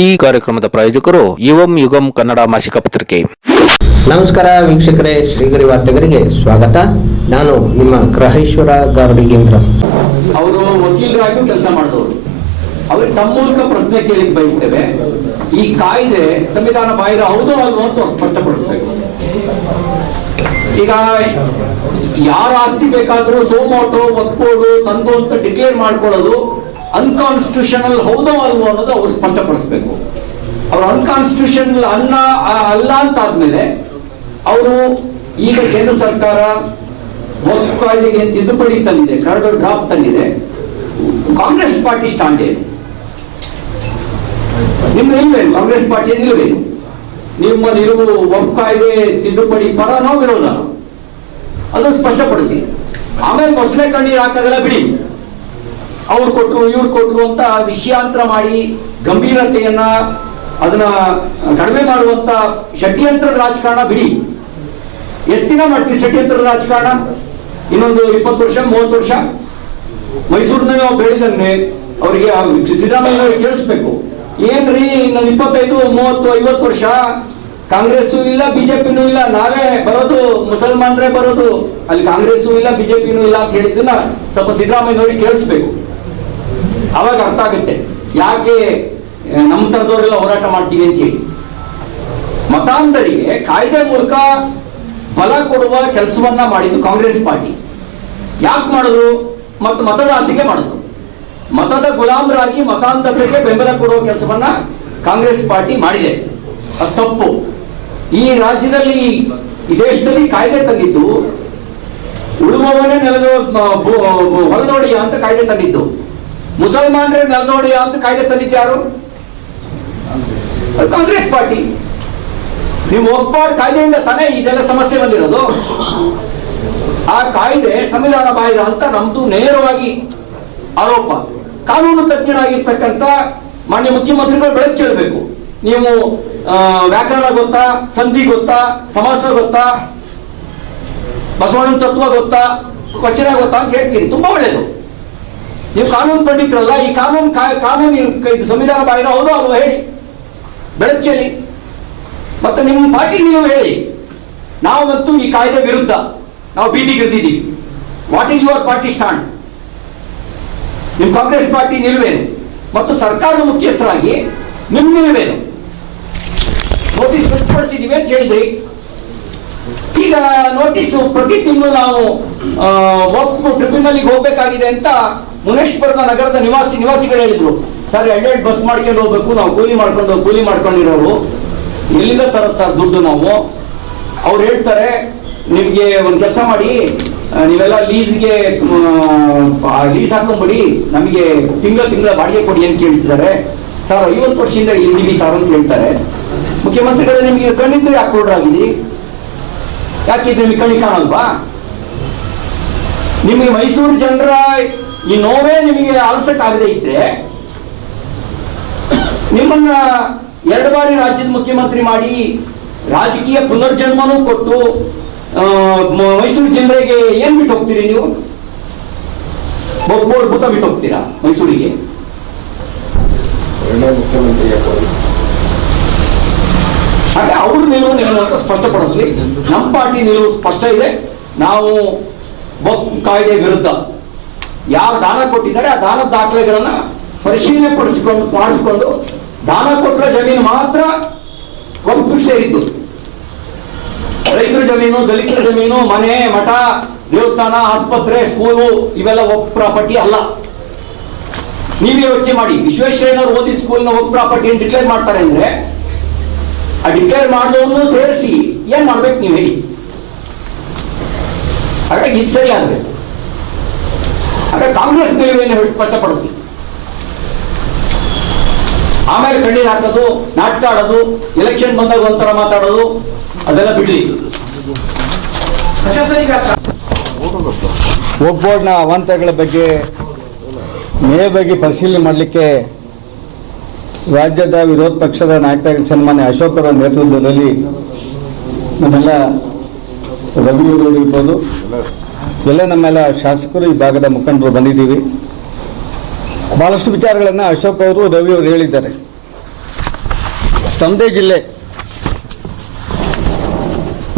ಈ ಕಾರ್ಯಕ್ರಮದ ಪ್ರಾಯೋಜಕರು ಯುವಂ ಯುಗಂ ಕನ್ನಡ ಮಾಸಿಕ ಪತ್ರಿಕೆ. ನಮಸ್ಕಾರ ವೀಕ್ಷಕರೇ ಶ್ರೀಗರಿ ವಾರ್ತೆಗರಿಗೆ ಸ್ವಾಗತ. ನಾನು ನಿಮ್ಮ ಗ್ರಹೇಶ್ವರ ಗಾರ್ಡಿಗೇಂದ್ರ ಅವರು ವಕೀಲರಾಗಿ ಕೆಲಸ ಮಾಡಿದವರು. ಅವ್ರಿಗೆ ತಮ್ಮ ಮೂಲಕ ಪ್ರಶ್ನೆ ಕೇಳಿಕ್ ಬಯಸ್ತೇವೆ. ಈ ಕಾಯ್ದೆ ಸಂವಿಧಾನ ಬಾಹಿರ ಹೌದು ಅಲ್ವೋ ಅಂತ ಸ್ಪಷ್ಟಪಡಿಸ್ಬೇಕು. ಈಗ ಯಾರ ಆಸ್ತಿ ಬೇಕಾದ್ರೂ ಸೋಮೋಟೋ ಒಕ್ಕೋಡು ತಂದು ಅಂತ ಡಿಕ್ಲೇರ್ ಮಾಡ್ಕೊಳ್ಳೋದು ಅನ್ಕಾನ್ಸ್ಟಿಟ್ಯೂಷನಲ್ ಹೌದೋ ಅಲ್ವೋ ಅನ್ನೋದು ಅವ್ರು ಸ್ಪಷ್ಟಪಡಿಸ್ಬೇಕು. ಅವರು ಅನ್ಕಾನ್ಸ್ಟಿಟ್ಯೂಷನಲ್ ಆ- ಅಲ್ಲ ಅಂತ ಆದ್ಮೇಲೆ ಅವರು ಈಗ ಕೇಂದ್ರ ಸರ್ಕಾರ ಕಾಯ್ದೆಗೆ ತಿದ್ದುಪಡಿ ತಂದಿದೆ ಕರಡು ಡ್ರಾಪ್ ತಂದಿದೆ. ಕಾಂಗ್ರೆಸ್ ಪಾರ್ಟಿ ಸ್ಟಾಂಡ್ ಏನು? ನಿಮ್ಮ ಇಲ್ವೇನು ಕಾಂಗ್ರೆಸ್ ಪಾರ್ಟಿ ಇಲ್ವೇನು? ನಿಮ್ಮ ನಿಲುವು ಒಬ್ಬ ಕಾಯ್ದೆ ತಿದ್ದುಪಡಿ ಪರನೋ ವಿರೋಧನೋ ಅದನ್ನು ಸ್ಪಷ್ಟಪಡಿಸಿ. ಆಮೇಲೆ ಮೊಸಳೆ ಕಣ್ಣೀರು ಹಾಕೋದೆಲ್ಲ ಬಿಡಿ. ಅವ್ರು ಕೊಟ್ಟರು ಇವ್ರು ಕೊಟ್ಟರು ಅಂತ ವಿಷಯಾಂತರ ಮಾಡಿ ಗಂಭೀರತೆಯನ್ನ ಅದನ್ನ ಕಡಿಮೆ ಮಾಡುವಂತ ಷಡ್ಯಂತ್ರದ ರಾಜಕಾರಣ ಬಿಡಿ. ಎಷ್ಟು ದಿನ ಮಾಡ್ತೀವಿ ಷಡ್ಯಂತ್ರದ ರಾಜಕಾರಣ? ಇನ್ನೊಂದು ಇಪ್ಪತ್ತು ವರ್ಷ, ಮೂವತ್ತು ವರ್ಷ? ಮೈಸೂರಿನ ಬೆಳೆದನ್ನೇ ಅವರಿಗೆ ಸಿದ್ದರಾಮಯ್ಯ ಕೇಳಿಸ್ಬೇಕು. ಏನ್ರಿ ಇನ್ನೊಂದು ಇಪ್ಪತ್ತೈದು, ಮೂವತ್ತು, ಐವತ್ತು ವರ್ಷ ಕಾಂಗ್ರೆಸ್ಸು ಇಲ್ಲ, ಬಿಜೆಪಿನೂ ಇಲ್ಲ. ನಾವೇ ಬರೋದು, ಮುಸಲ್ಮಾನರೇ ಬರೋದು. ಅಲ್ಲಿ ಕಾಂಗ್ರೆಸ್ಸು ಇಲ್ಲ, ಬಿಜೆಪಿನೂ ಇಲ್ಲ ಅಂತ ಹೇಳಿದ್ದನ್ನ ಸ್ವಲ್ಪ ಸಿದ್ದರಾಮಯ್ಯನವ್ರಿಗೆ ಕೇಳಿಸ್ಬೇಕು. ಅವಾಗ ಅರ್ಥ ಆಗುತ್ತೆ. ಯಾಕೆ ನಮ್ಮ ತರದವರೆಲ್ಲ ಹೋರಾಟ ಮಾಡ್ತೀವಿ ಅಂತ ಹೇಳಿ. ಮತಾಂಧರಿಗೆ ಕಾಯ್ದೆ ಮೂಲಕ ಬಲ ಕೊಡುವ ಕೆಲಸವನ್ನ ಮಾಡಿದ್ದು ಕಾಂಗ್ರೆಸ್ ಪಾರ್ಟಿ. ಯಾಕೆ ಮಾಡಿದ್ರು? ಮತ್ತು ಮತದಾಸಿಗೆ ಮಾಡಿದ್ರು. ಮತದ ಗುಲಾಮರಾಗಿ ಮತಾಂಧರಿಗೆ ಬೆಂಬಲ ಕೊಡುವ ಕೆಲಸವನ್ನ ಕಾಂಗ್ರೆಸ್ ಪಾರ್ಟಿ ಮಾಡಿದೆ. ಅದು ತಪ್ಪು. ಈ ರಾಜ್ಯದಲ್ಲಿ ಈ ದೇಶದಲ್ಲಿ ಕಾಯ್ದೆ ತಂದಿದ್ದು, ಉಳುವವನೇ ನೆಲದ ಹೊಲದೋಡಿಯ ಅಂತ ಕಾಯ್ದೆ ತಂದಿದ್ದು. ಮುಸಲ್ಮಾನರೇ ನೆಲದೋಡಿಯ ಅಂತ ಕಾಯ್ದೆ ತಂದಿದ್ದು ಯಾರು? ಕಾಂಗ್ರೆಸ್ ಪಾರ್ಟಿ. ನೀವು ಒಪ್ಪಾಡ್ ಕಾಯ್ದೆಯಿಂದ ತಾನೇ ಇದೆಲ್ಲ ಸಮಸ್ಯೆ ಬಂದಿರೋದು. ಆ ಕಾಯ್ದೆ ಸಂವಿಧಾನ ಬಾಹಿರ ಅಂತ ನಮ್ದು ನೇರವಾಗಿ ಆರೋಪ. ಕಾನೂನು ತಜ್ಞರಾಗಿರ್ತಕ್ಕಂಥ ಮಾನ್ಯ ಮುಖ್ಯಮಂತ್ರಿಗಳು ಬೆಳಕು ಚೆಲ್ಲಬೇಕು. ನೀವು ವ್ಯಾಕರಣ ಗೊತ್ತಾ, ಸಂಧಿ ಗೊತ್ತಾ, ಸಮಾಸ ಗೊತ್ತಾ, ಬಸವಣ್ಣನ ತತ್ವ ಗೊತ್ತಾ, ವಚನ ಗೊತ್ತಾ ಅಂತ ಹೇಳ್ತೀರಿ ತುಂಬಾ ಒಳ್ಳೇದು. ನೀವು ಕಾನೂನು ಪಂಡಿತರಲ್ಲ, ಈ ಕಾನೂನು ಕಾನೂನು ಸಂವಿಧಾನ ಬಾಹಿರ ಹೌದು ಅಲ್ವಾ ಹೇಳಿ. ಬೆಳಕು ಚೆಲ್ಲಿ ಮತ್ತೆ ನಿಮ್ಮ ಪಾರ್ಟಿ ನೀವು ಹೇಳಿ. ನಾವಂತೂ ಈ ಕಾಯ್ದೆ ವಿರುದ್ಧ. ನಾವು ಬೀದಿಗಿಳಿದಿದ್ದೀವಿ what is your party stand ನಿಮ್ಮ ಕಾಂಗ್ರೆಸ್ ಪಾರ್ಟಿ ನಿಲುವೇನು? ಮತ್ತು ಸರ್ಕಾರದ ಮುಖ್ಯಸ್ಥರಾಗಿ ನಿಮ್ಮ ನಿಲುವೇನು? ನೋಟಿಸ್ ಸ್ಪಷ್ಟಪಡಿಸಿದೀವಿ ಅಂತ ಹೇಳಿದ್ರಿ. ಈಗ ನೋಟಿಸ್ ಪ್ರತಿ ತಿಂಗಳು ನಾವು ಒಪ್ಪು ಟ್ರಿಬ್ಯುನಲ್ಗೆ ಹೋಗ್ಬೇಕಾಗಿದೆ ಅಂತ ಮುನೇಶ್ವರದ ನಗರದ ನಿವಾಸಿ, ನಿವಾಸಿಗಳು ಹೇಳಿದ್ರು. ಸರ್ ಎರಡೆರಡು ಬಸ್ ಮಾಡ್ಕೊಂಡು ಹೋಗ್ಬೇಕು, ನಾವು ಕೂಲಿ ಮಾಡ್ಕೊಂಡು, ಕೂಲಿ ಮಾಡ್ಕೊಂಡಿರೋರು. ಎಲ್ಲಿಂದ ತರದ್ ಸರ್ ದುಡ್ಡು ನಾವು. ಅವ್ರು ಹೇಳ್ತಾರೆ, ನಿಮ್ಗೆ ಒಂದು ಕೆಲಸ ಮಾಡಿ ನೀವೆಲ್ಲ ಲೀಸ್ಗೆ ಲೀಸ್ ಹಾಕೊಂಬಿಡಿ, ನಮಗೆ ತಿಂಗಳ ತಿಂಗಳ ಬಾಡಿಗೆ ಕೊಡಿ ಅಂತ ಕೇಳ್ತಿದ್ದಾರೆ. ಸರ್, ಐವತ್ತು ವರ್ಷದಿಂದ ಇಲ್ಲಿದ್ದೀವಿ ಸರ್ ಅಂತ ಹೇಳ್ತಾರೆ. ಮುಖ್ಯಮಂತ್ರಿಗಳು ನಿಮಗೆ ಕಣ್ಣಿದ್ರೆ ಯಾಕೆ ಕೊಡ್ರಾಗಿದ್ದೀರಿ ಯಾಕೆ ಇದ್ರೆ ನಿಮಗೆ ಕಣಿ ಕಾಣಲ್ವಾ? ನಿಮಗೆ ಮೈಸೂರು ಜನರ ಈ ನೋವೇ ನಿಮಗೆ ಆಗದೆ ಇದ್ರೆ, ನಿಮ್ಮನ್ನ ಎರಡು ಬಾರಿ ರಾಜ್ಯದ ಮುಖ್ಯಮಂತ್ರಿ ಮಾಡಿ ರಾಜಕೀಯ ಪುನರ್ಜನ್ಮನೂ ಕೊಟ್ಟು ಮೈಸೂರು ಜನರಿಗೆ ಏನ್ ಬಿಟ್ಟು ಹೋಗ್ತೀರಿ ನೀವು? ಭೂತ ಬಿಟ್ಟು ಹೋಗ್ತೀರಾ ಮೈಸೂರಿಗೆ? ಹಾಗೆ ಅವ್ರ ನಿಲುವು ಏನು ಅಂತ ಸ್ಪಷ್ಟಪಡಿಸ್ಲಿ. ನಮ್ಮ ಪಾರ್ಟಿ ನಿಲುವು ಸ್ಪಷ್ಟ ಇದೆ. ನಾವು ಬಕ್ ಕಾಯ್ದೆ ವಿರುದ್ಧ ಯಾವ ದಾನ ಕೊಟ್ಟಿದ್ದಾರೆ ಆ ದಾನದ ದಾಖಲೆಗಳನ್ನ ಪರಿಶೀಲನೆ ಪಡಿಸಿಕೊಂಡು, ಮಾಡಿಸಿಕೊಂಡು ದಾನ ಕೊಟ್ಟರೆ ಜಮೀನು ಮಾತ್ರ ವಕ್ಫ್ ಸೇರಿದ್ದು. ರೈತರ ಜಮೀನು, ದಲಿತರ ಜಮೀನು, ಮನೆ, ಮಠ, ದೇವಸ್ಥಾನ, ಆಸ್ಪತ್ರೆ ಸ್ಕೂಲು ಇವೆಲ್ಲ ವಕ್ ಪ್ರಾಪರ್ಟಿ ಅಲ್ಲ. ನೀವೇ ಯೋಚನೆ ಮಾಡಿ. ವಿಶ್ವೇಶ್ವರಯ್ಯನವರು ಓದಿ ಸ್ಕೂಲ್ನ ವಕ್ ಪ್ರಾಪರ್ಟಿ ಡಿಕ್ಲೇರ್ ಮಾಡ್ತಾರೆ ಅಂದ್ರೆ ಆ ಡಿಕ್ಲೇರ್ ಮಾಡಿದವನು ಸೇರಿಸಿ. ಏನ್ ಮಾಡ್ಬೇಕು ನೀವು ಹೇಳಿ. ಹಾಗಾಗಿ ಇದು ಸರಿ ಆಗಬೇಕು ಹಾಗೆ ಕಾಂಗ್ರೆಸ್ ನಿಲುವೆಯನ್ನು ಸ್ಪಷ್ಟಪಡಿಸಿ. ಆಮೇಲೆ ಕಣ್ಣೀರು ಹಾಕೋದು, ನಾಟಕ ಆಡೋದು ಎಲೆಕ್ಷನ್ ಬಂದಾಗ ಒಂಥರ ಮಾತಾಡೋದು, ಅದೆಲ್ಲ ಬಿಡಲಿ. ಬೋರ್ಡ್ನ ಅವಾಂತರಗಳ ಬಗ್ಗೆ ಮೇ ಬಗ್ಗೆ ಪರಿಶೀಲನೆ ಮಾಡಲಿಕ್ಕೆ ರಾಜ್ಯದ ವಿರೋಧ ಪಕ್ಷದ ನಾಯಕರಾಗಿ ಸನ್ಮಾನ್ಯ ಅಶೋಕ್ ಅವರ ನೇತೃತ್ವದಲ್ಲಿ ನಮ್ಮೆಲ್ಲ ರವಿಯವರು ಇರ್ಬೋದು. ಎಲ್ಲ ನಮ್ಮೆಲ್ಲ ಶಾಸಕರು ಈ ಭಾಗದ ಮುಖಂಡರು ಬಂದಿದ್ದೀವಿ. ಭಾಳಷ್ಟು ವಿಚಾರಗಳನ್ನು ಅಶೋಕ್ ಅವರು, ರವಿ ಅವರು ಹೇಳಿದ್ದಾರೆ. ತಂದೆ ಜಿಲ್ಲೆ.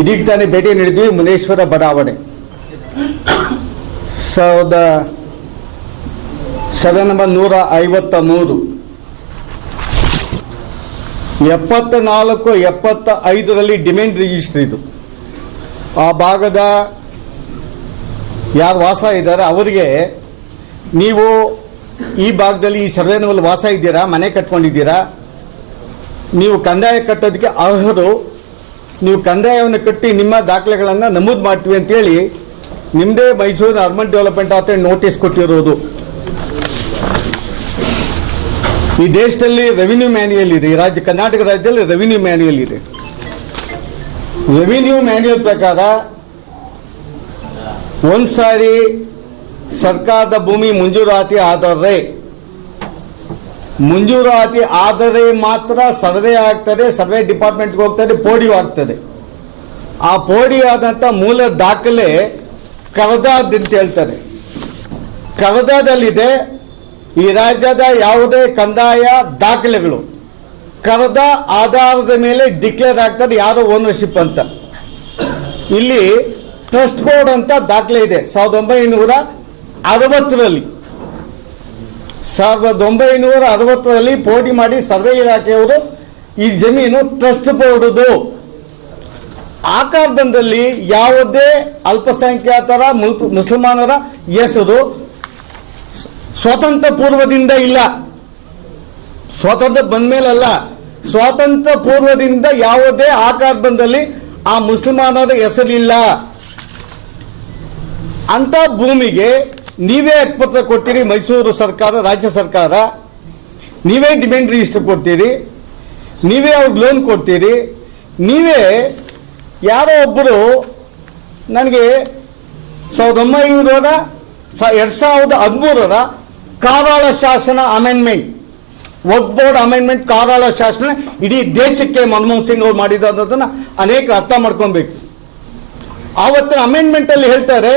ಇದೀಗ ತಾನೇ ಭೇಟಿ ನೀಡಿದ್ವಿ, ಮುನೇಶ್ವರ ಬಡಾವಣೆ. ಸಾವಿರದ ನಂಬರ್ ನೂರ ಐವತ್ತ ಮೂರು. ಎಪ್ಪತ್ತ ನಾಲ್ಕು ಎಪ್ಪತ್ತ ಐದರಲ್ಲಿ ಡಿಮ್ಯಾಂಡ್ ರಿಜಿಸ್ಟ್ರಿ ಇದು. ಆ ಭಾಗದ ಯಾರು ವಾಸ ಇದ್ದಾರೆ, ಅವರಿಗೆ ನೀವು ಈ ಭಾಗದಲ್ಲಿ ಈ ಸರ್ವೆ ನಂಬರ್ ವಾಸ ಇದ್ದೀರಾ, ಮನೆ ಕಟ್ಕೊಂಡಿದ್ದೀರಾ, ನೀವು ಕಂದಾಯ ಕಟ್ಟೋದಕ್ಕೆ ಅರ್ಹರು, ನೀವು ಕಂದಾಯವನ್ನು ಕಟ್ಟಿ ನಿಮ್ಮ ದಾಖಲೆಗಳನ್ನು ನಮೂದು ಮಾಡ್ತೀವಿ ಅಂತೇಳಿ ನಿಮ್ಮದೇ ಮೈಸೂರಿನ ಅರ್ಬನ್ ಡೆವಲಪ್ಮೆಂಟ್ ಆತ ನೋಟಿಸ್ ಕೊಟ್ಟಿರೋದು. ಈ ದೇಶದಲ್ಲಿ ರೆವಿನ್ಯೂ ಮ್ಯಾನ್ಯಲ್ ಇದೆ, ಈ ರಾಜ್ಯ, ಕರ್ನಾಟಕ ರಾಜ್ಯದಲ್ಲಿ ರೆವಿನ್ಯೂ ಮ್ಯಾನ್ಯಲ್ ಇದೆ. ರೆವಿನ್ಯೂ ಮ್ಯಾನ್ಯಲ್ ಪ್ರಕಾರ ಒಂದು ಸಾರಿ ಸರ್ಕಾರದ ಭೂಮಿ ಮಂಜೂರಾತಿ ಆದರೆ ಮಂಜೂರಾತಿ ಆದರೆ ಮಾತ್ರ ಸರ್ವೆ ಆಗ್ತದೆ, ಸರ್ವೆ ಡಿಪಾರ್ಟ್ಮೆಂಟ್ಗೆ ಹೋಗ್ತದೆ, ಪೋಡಿಯು ಆಗ್ತದೆ. ಆ ಪೋಡಿ ಆದಂಥ ಮೂಲ ದಾಖಲೆ ಕರದಾದ್ ಅಂತ ಹೇಳ್ತಾರೆ. ಕರದಾದಲ್ಲಿದೆ ಈ ರಾಜ್ಯದ ಯಾವುದೇ ಕಂದಾಯ ದಾಖಲೆಗಳು ಕರದ ಆಧಾರದ ಮೇಲೆ ಡಿಕ್ಲೇರ್ ಆಗ್ತದೆ, ಯಾರೋ ಓನರ್ಶಿಪ್ ಅಂತ. ಇಲ್ಲಿ ಟ್ರಸ್ಟ್ ಬೋರ್ಡ್ ಅಂತ ದಾಖಲೆ ಇದೆ, ಸಾವಿರದ ಒಂಬೈನೂರ ಅರವತ್ತರಲ್ಲಿ. ಸಾವಿರದ ಒಂಬೈನೂರ ಅರವತ್ತರಲ್ಲಿ ಪೋಟಿ ಮಾಡಿ ಸರ್ವೆ ಇಲಾಖೆಯವರು ಈ ಜಮೀನು ಟ್ರಸ್ಟ್ ಬೋರ್ಡ್ದು. ಆ ಬಂದಲ್ಲಿ ಯಾವುದೇ ಅಲ್ಪಸಂಖ್ಯಾತರ ಮುಸಲ್ಮಾನರ ಹೆಸರು ಸ್- ಸ್ವತಂತ್ರ ಪೂರ್ವದಿಂದ ಇಲ್ಲ. ಸ್ವಾತಂತ್ರ್ಯ ಬಂದ್ಮೇಲಲ್ಲ ಸ್ವಾತಂತ್ರ್ಯ ಪೂರ್ವದಿಂದ ಯಾವುದೇ ಆಕಾರ ಬಂದಲ್ಲಿ ಆ ಮುಸಲ್ಮಾನರ ಹೆಸರಿಲ್ಲ. ಅಂತ ಭೂಮಿಗೆ ನೀವೇ ಹಕ್ಪತ್ರ ಕೊಡ್ತೀರಿ, ಮೈಸೂರು ಸರ್ಕಾರ, ರಾಜ್ಯ ಸರ್ಕಾರ. ನೀವೇ ಡಿಮ್ಯಾಂಡ್ ರಿಜಿಸ್ಟರ್ ಕೊಡ್ತೀರಿ, ನೀವೇ ಅವ್ರಿಗೆ ಲೋನ್ ಕೊಡ್ತೀರಿ, ನೀವೇ ಯಾರೋ ಒಬ್ಬರು ನನಗೆ ಸಾವಿರದ ಒಂಬೈನೂರ ಸ ಎರಡು ಸಾವಿರದ ಹದಿಮೂರರ ಕಾರಾಳ ಶಾಸನ ಅಮೆಂಡ್ಮೆಂಟ್ ವರ್ಕ್ ಬೋರ್ಡ್ ಅಮೆಂಡ್ಮೆಂಟ್ ಕಾರಾಳ ಶಾಸನ. ಇಡೀ ದೇಶಕ್ಕೆ ಮನಮೋಹನ್ ಸಿಂಗ್ ಅವರು ಮಾಡಿದ್ದನ್ನು ಅನೇಕ ಅರ್ಥ ಮಾಡ್ಕೊಬೇಕು. ಆವತ್ತಿನ ಅಮೆಂಡ್ಮೆಂಟಲ್ಲಿ ಹೇಳ್ತಾರೆ,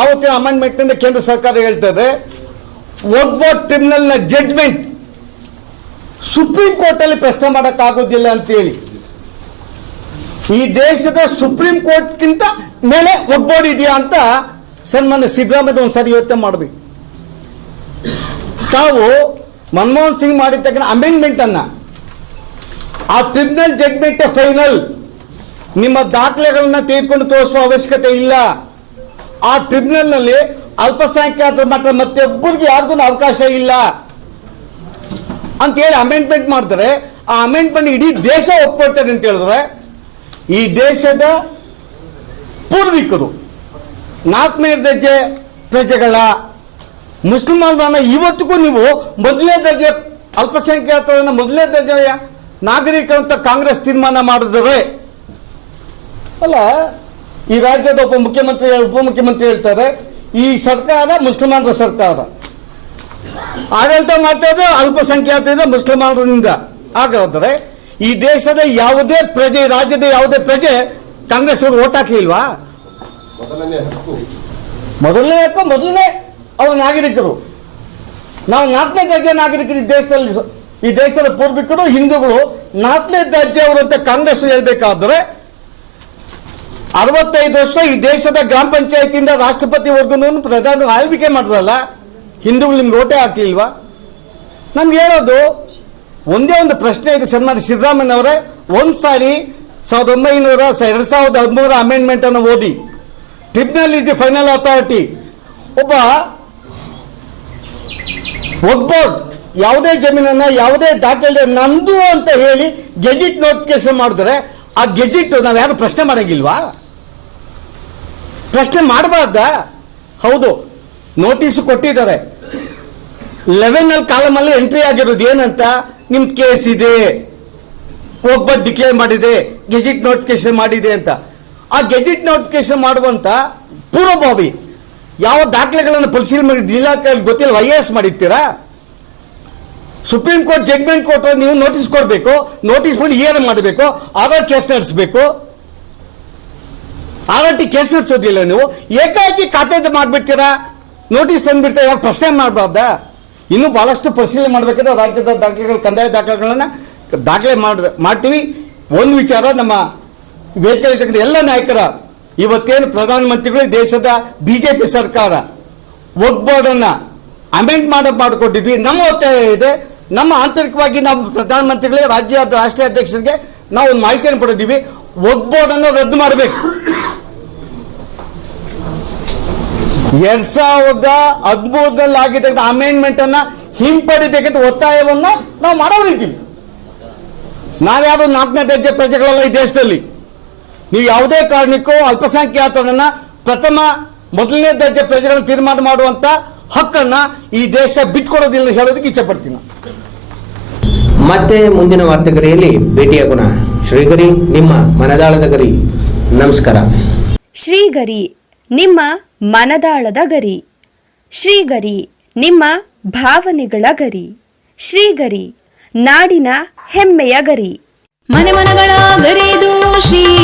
ಆವತ್ತಿನ ಅಮೆಂಡ್ಮೆಂಟ್ನಿಂದ ಕೇಂದ್ರ ಸರ್ಕಾರ ಹೇಳ್ತದೆ ವರ್ಕ್ ಬೋರ್ಡ್ ಟ್ರಿಬ್ಯುನಲ್ನ ಜಡ್ಜ್ಮೆಂಟ್ ಸುಪ್ರೀಂ ಕೋರ್ಟಲ್ಲಿ ಪ್ರಶ್ನೆ ಮಾಡೋಕ್ಕಾಗೋದಿಲ್ಲ ಅಂತೇಳಿ. ಈ ದೇಶದ ಸುಪ್ರೀಂ ಕೋರ್ಟ್ಗಿಂತ ಮೇಲೆ ಒಗ್ಬೋರ್ಡ್ ಇದೆಯಾ ಅಂತ ಸನ್ಮಾನ್ಯ ಸಿದ್ದರಾಮಯ್ಯ ಒಂದ್ಸರಿ ಯೋಚನೆ ಮಾಡಬೇಕು. ತಾವು ಮನಮೋಹನ್ ಸಿಂಗ್ ಮಾಡಿರ್ತಕ್ಕಂಥ ಅಮೆಂಡ್ಮೆಂಟ್ ಅನ್ನ ಆ ಟ್ರಿಬ್ಯುನಲ್ ಜಡ್ಮೆಂಟ್ ಫೈನಲ್ ನಿಮ್ಮ ದಾಖಲೆಗಳನ್ನ ತೀರ್ಕೊಂಡು ತೋರಿಸುವ ಅವಶ್ಯಕತೆ ಇಲ್ಲ. ಆ ಟ್ರಿಬ್ಯುನಲ್ನಲ್ಲಿ ಅಲ್ಪಸಂಖ್ಯಾತರ ಮತ್ತೆ ಮತ್ತೊಬ್ಬರಿಗೆ ಯಾರಿಗೂ ಅವಕಾಶ ಇಲ್ಲ. ಅಂತೇಳಿ ಅಮೆಂಡ್ಮೆಂಟ್ ಮಾಡ್ತಾರೆ. ಆ ಅಮೆಂಡ್ಮೆಂಟ್ ಇಡೀ ದೇಶ ಒಪ್ಕೊಳ್ತಾರೆ ಅಂತ ಹೇಳಿದ್ರೆ ಈ ದೇಶದ ಪೂರ್ವಿಕರು ನಾಲ್ಕನೇ ದರ್ಜೆ ಪ್ರಜೆಗಳ ಮುಸ್ಲಿಮರನ್ನ ಇವತ್ತಿಗೂ ನೀವು ಮೊದಲನೇ ದರ್ಜೆ ಅಲ್ಪಸಂಖ್ಯಾತರನ್ನ ಮೊದಲನೇ ದರ್ಜೆಯ ನಾಗರಿಕರಂತ ಕಾಂಗ್ರೆಸ್ ತೀರ್ಮಾನ ಮಾಡಿದರೆ ಅಲ್ಲ ಈ ರಾಜ್ಯದ ಉಪ ಮುಖ್ಯಮಂತ್ರಿ ಉಪಮುಖ್ಯಮಂತ್ರಿ ಹೇಳ್ತಾರೆ ಈ ಸರ್ಕಾರ ಮುಸ್ಲಿಮರ ಸರ್ಕಾರ. ಆಡಳಿತ ಮಾಡ್ತಾ ಇದ್ರೆ ಅಲ್ಪಸಂಖ್ಯಾತರಿಂದ ಮುಸ್ಲಿಮರಿಂದ ಹಾಗಾದರೆ ಈ ದೇಶದ ಯಾವುದೇ ಪ್ರಜೆ ರಾಜ್ಯದ ಯಾವುದೇ ಪ್ರಜೆ ಕಾಂಗ್ರೆಸ್ ಅವರು ಓಟ್ ಹಾಕ್ಲಿಲ್ವಾ ಮೊದಲನೇ ಹಕ್ಕು ಮೊದಲನೇ ಅವರ ನಾಗರಿಕರು. ನಾವು ನಾಲ್ಕನೇ ದರ್ಜೆ ನಾಗರಿಕರು ಈ ದೇಶದಲ್ಲಿ ಈ ದೇಶದ ಪೂರ್ವಿಕರು, ಹಿಂದೂಗಳು. ನಾಲ್ಕನೇ ದರ್ಜೆಯವರು ಅಂತ ಕಾಂಗ್ರೆಸ್ ಹೇಳಬೇಕಾದ್ರೆ, ಅರವತ್ತೈದು ವರ್ಷ ಈ ದೇಶದ ಗ್ರಾಮ ಪಂಚಾಯತಿಯಿಂದ ರಾಷ್ಟ್ರಪತಿವರೆಗೂ ಪ್ರಧಾನಿ ಆಳ್ವಿಕೆ ಮಾಡಿದ್ರಲ್ಲ, ಹಿಂದೂಗಳು ನಿಮ್ಗೆ ಓಟೆ ಹಾಕ್ಲಿಲ್ವಾ? ನಮ್ಗೆ ಹೇಳೋದು, ಒಂದೇ ಒಂದು ಪ್ರಶ್ನೆ ಇದೆ ಸನ್ಮಾನ್ಯ ಸಿದ್ದರಾಮಯ್ಯನವರೇ. ಒಂದು ಸಾರಿ ಸಾವಿರದ ಒಂಬೈನೂರ ಎರಡು ಸಾವಿರದ ಹದಿಮೂರ ಅಮೆಂಡ್ಮೆಂಟ್ ಅನ್ನು ಓದಿ. Tribunal is the final authority ಒಬ್ಬ ಒಗ್ಬೋರ್ಡ್ ಯಾವುದೇ ಜಮೀನನ್ನ ಯಾವುದೇ ದಾಖಲೆ ನಂದು ಅಂತ ಹೇಳಿ ಗೆಜಿಟ್ ನೋಟಿಫಿಕೇಶನ್ ಮಾಡಿದ್ರೆ ಆ ಗೆಜಿಟ್ ನಾವು ಯಾರು ಪ್ರಶ್ನೆ ಮಾಡಂಗಿಲ್ವಾ? ಪ್ರಶ್ನೆ ಮಾಡಬಾರ್ದ? ಹೌದು, ನೋಟಿಸ್ ಕೊಟ್ಟಿದ್ದಾರೆ. ಲೆವೆನ್ ಅಲ್ಲಿ ಕಾಲಮಲ್ಲಿ ಎಂಟ್ರಿ ಆಗಿರೋದು ಏನಂತ? ನಿಮ್ ಕೇಸ್ ಇದೆ. ಒಬ್ಬ ಡಿಕ್ಲೇರ್ ಮಾಡಿದೆ, ಗೆಜಿಟ್ ನೋಟಿಫಿಕೇಶನ್ ಮಾಡಿದೆ ಅಂತ. ಆ ಗೆಜಿಟ್ ನೋಟಿಫಿಕೇಶನ್ ಮಾಡುವಂತ ಪೂರ್ವಭಾವಿ ಯಾವ ದಾಖಲೆಗಳನ್ನು ಪರಿಶೀಲನೆ ಮಾಡಿ ಜಿಲ್ಲಾಧಿಕಾರಿ ಗೊತ್ತಿಲ್ಲ ವೈ ಎ ಎಸ್ ಮಾಡಿರ್ತೀರಾ? ಸುಪ್ರೀಂ ಕೋರ್ಟ್ ಜಡ್ಮೆಂಟ್ ಕೊಟ್ಟರೆ ನೀವು ನೋಟಿಸ್ ಕೊಡಬೇಕು, ನೋಟಿಸ್ ಮಾಡಿ ಏನು ಮಾಡಬೇಕು, ಆಧಾರ್ ಕೇಸ್ ನಡೆಸಬೇಕು. ಆರ್ ಟಿ ಕೇಸ್ ನಡೆಸೋದಿಲ್ಲ ನೀವು. ಏಕಾಏಕಿ ಖಾತೆ ಮಾಡಿಬಿಡ್ತೀರಾ? ನೋಟಿಸ್ ತಂದ್ಬಿಡ್ತೀರಾ ಯಾರು ಪ್ರಶ್ನೆ ಮಾಡಬಾರ್ದ? ಇನ್ನೂ ಭಾಳಷ್ಟು ಪರಿಶೀಲನೆ ಮಾಡಬೇಕಾದ್ರೆ ರಾಜ್ಯದ ದಾಖಲೆಗಳು, ಕಂದಾಯ ದಾಖಲೆಗಳನ್ನು ದಾಖಲೆ ಮಾಡಿ, ಮಾಡ್ತೀವಿ. ಒಂದು ವಿಚಾರ ನಮ್ಮ ವೇದಿಕೆ ಎಲ್ಲ ನಾಯಕರ ಇವತ್ತೇನು ಪ್ರಧಾನಮಂತ್ರಿಗಳು ದೇಶದ ಬಿ ಜೆ ಪಿ ಸರ್ಕಾರ ಅಮೆಂಡ್ ಮಾಡ ಮಾಡಿಕೊಟ್ಟಿದ್ವಿ. ನಮ್ಮ ಒತ್ತಾಯ ಇದೆ. ನಮ್ಮ ಆಂತರಿಕವಾಗಿ ನಾವು ಪ್ರಧಾನಮಂತ್ರಿಗಳಿಗೆ ರಾಜ್ಯ ರಾಷ್ಟ್ರೀಯ ಅಧ್ಯಕ್ಷರಿಗೆ ನಾವು ಒಂದು ಮಾಹಿತಿಯನ್ನು ಪಡೆದಿವಿ ಒಗ್ಬೋರ್ಡನ್ನು ರದ್ದು ಮಾಡಬೇಕು. ಎರಡ್ ಸಾವಿರದ ಹದಿಮೂರರಲ್ಲಿ ಆಗಿದ್ದ ಅಮೆಂಡ್ಮೆಂಟ್ ಅನ್ನ ಹಿಂಪಡಿಬೇಕಂತ ಒತ್ತಾಯವನ್ನ ನಾವು ಮಾಡೋರಿದ್ದೀವಿ. ನಾವ್ಯಾರು ನಾಲ್ಕನೇ ದರ್ಜೆ ಪ್ರಜೆಗಳಲ್ಲ ಈ ದೇಶದಲ್ಲಿ. ನೀವು ಯಾವುದೇ ಕಾರಣಕ್ಕೂ ಅಲ್ಪಸಂಖ್ಯಾತರನ್ನ ಪ್ರಥಮ ಮೊದಲನೇ ದರ್ಜೆ ಪ್ರಜೆಗಳನ್ನು ತೀರ್ಮಾನ ಮಾಡುವಂತ ಹಕ್ಕನ್ನ ಈ ದೇಶ ಬಿಟ್ಕೊಡೋದಿಲ್ಲ ಹೇಳೋದಕ್ಕೆ ಇಚ್ಛೆ ಪಡ್ತೀನಿ ಮತ್ತೆ ಮುಂದಿನ ವಾರ್ತೆಗರಿಯಲ್ಲಿ ಭೇಟಿಯಾಗೋಣ ಶ್ರೀಗರಿ ನಿಮ್ಮ ಮನದಾಳದ ಗರಿ. ನಮಸ್ಕಾರ. ಶ್ರೀಗರಿ ನಿಮ್ಮ ಮನದಾಳದ ಗರಿ. ಶ್ರೀಗರಿ ನಿಮ್ಮ ಭಾವನೆಗಳ ಗರಿ. ಶ್ರೀಗರಿ ನಾಡಿನ ಹೆಮ್ಮೆಯ ಗರಿ. ಮನೆ ಮನಗಳ ಗರಿದು ಶ್ರೀಗರಿ